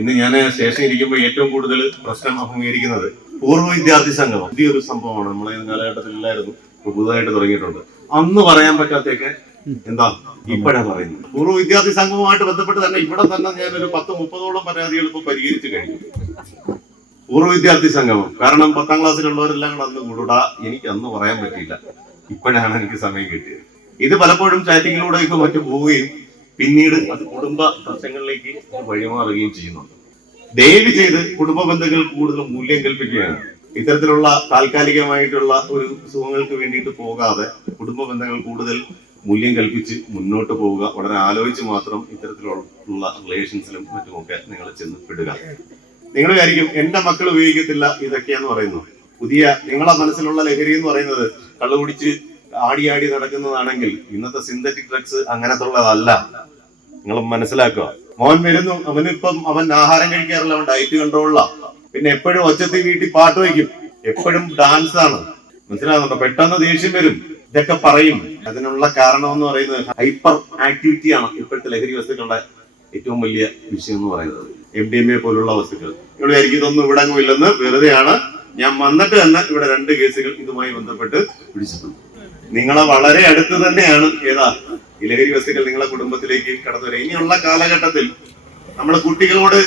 ഇന്ന് ഞാൻ സ്റ്റേഷനിൽ ഇരിക്കുമ്പോൾ ഏറ്റവും കൂടുതൽ പ്രശ്നം അഭിമുഖീകരിക്കുന്നത് പൂർവ വിദ്യാർത്ഥി സംഘം പുതിയൊരു സംഭവമാണ്. നമ്മളെ ഇപ്പൊ പുതുതായിട്ട് തുടങ്ങിയിട്ടുണ്ട്. അന്ന് പറയാൻ പറ്റാത്തൊക്കെ എന്താ? ഇപ്പഴാ പറയുന്നത്. പൂർവ വിദ്യാർത്ഥി സംഘവുമായിട്ട് ബന്ധപ്പെട്ട് തന്നെ ഇവിടെ തന്നെ ഞാൻ ഒരു പത്ത് മുപ്പതോളം പരാതികൾ ഇപ്പൊ പരിഹരിച്ചു കഴിഞ്ഞു. പൂർവ വിദ്യാർത്ഥി സംഗമം. കാരണം പത്താം ക്ലാസ്സിലുള്ളവരെല്ലാം കൂടെ അന്ന് കൂടുടാ. എനിക്ക് അന്ന് പറയാൻ പറ്റിയില്ല. ഇപ്പോഴാണ് എനിക്ക് സമയം കിട്ടിയത്. ഇത് പലപ്പോഴും ചാറ്റിങ്ങിലൂടെയൊക്കെ മറ്റു പോവുകയും പിന്നീട് അത് കുടുംബ പ്രശ്നങ്ങളിലേക്ക് വഴിമാറുകയും ചെയ്യുന്നുണ്ട്. ദയവ് ചെയ്ത് കുടുംബ ബന്ധങ്ങൾ കൂടുതൽ മൂല്യം കൽപ്പിക്കുകയാണ്. ഇത്തരത്തിലുള്ള താൽക്കാലികമായിട്ടുള്ള ഒരു സുഖങ്ങൾക്ക് വേണ്ടിയിട്ട് പോകാതെ കുടുംബ ബന്ധങ്ങൾ കൂടുതൽ മൂല്യം കൽപ്പിച്ച് മുന്നോട്ട് പോവുക. വളരെ ആലോചിച്ച് മാത്രം ഇത്തരത്തിലുള്ള റിലേഷൻസിലും മറ്റുമൊക്കെ നിങ്ങൾ ചെന്ന് പെടുക. നിങ്ങൾ വിചാരിക്കും എന്റെ മക്കൾ ഉപയോഗിക്കത്തില്ല ഇതൊക്കെയാന്ന് പറയുന്നു. പുതിയ നിങ്ങളെ മനസ്സിലുള്ള ലഹരി എന്ന് പറയുന്നത് കള്ളുപിടിച്ച് ആടി ആടി നടക്കുന്നതാണെങ്കിൽ ഇന്നത്തെ സിന്തറ്റിക് ഡ്രഗ്സ് അങ്ങനത്തുള്ളതല്ല. നിങ്ങൾ മനസ്സിലാക്കുക. മോൻ വരുന്നു അവനിപ്പം അവൻ ആഹാരം കഴിക്കാറില്ല അവൻ ഡയറ്റ് കൺട്രോളിലാ പിന്നെ എപ്പോഴും ഒച്ചത്തി വീട്ടിൽ പാട്ട് വയ്ക്കും. എപ്പോഴും ഡാൻസ് ആണ്. മനസ്സിലാകുന്നുണ്ടോ പെട്ടെന്ന് ദേഷ്യം വരും. ഇതൊക്കെ പറയും. അതിനുള്ള കാരണം എന്ന് പറയുന്നത് ഹൈപ്പർ ആക്ടിവിറ്റി ആണ് ഇപ്പോഴത്തെ ലഹരി വസ്തുക്കളുടെ ഏറ്റവും വലിയ വിഷയം എന്ന് പറയുന്നത്. എം ഡി എം എ പോലുള്ള വസ്തുക്കൾ. ഇവിടെ ആയിരിക്കും ഇതൊന്നും ഇവിടെ അങ്ങും ഇല്ലെന്ന് വെറുതെയാണ് ഞാൻ വന്നിട്ട് തന്നെ ഇവിടെ രണ്ട് കേസുകൾ ഇതുമായി ബന്ധപ്പെട്ട് പിടിച്ചിട്ടുണ്ട്. നിങ്ങളെ വളരെ അടുത്ത് തന്നെയാണ്. ഏതാ? ഈ ലഹരി വസ്തുക്കൾ നിങ്ങളുടെ കുടുംബത്തിലേക്ക് കടന്നു വരിക ഇനിയുള്ള കാലഘട്ടത്തിൽ നമ്മൾ കുട്ടികളോട്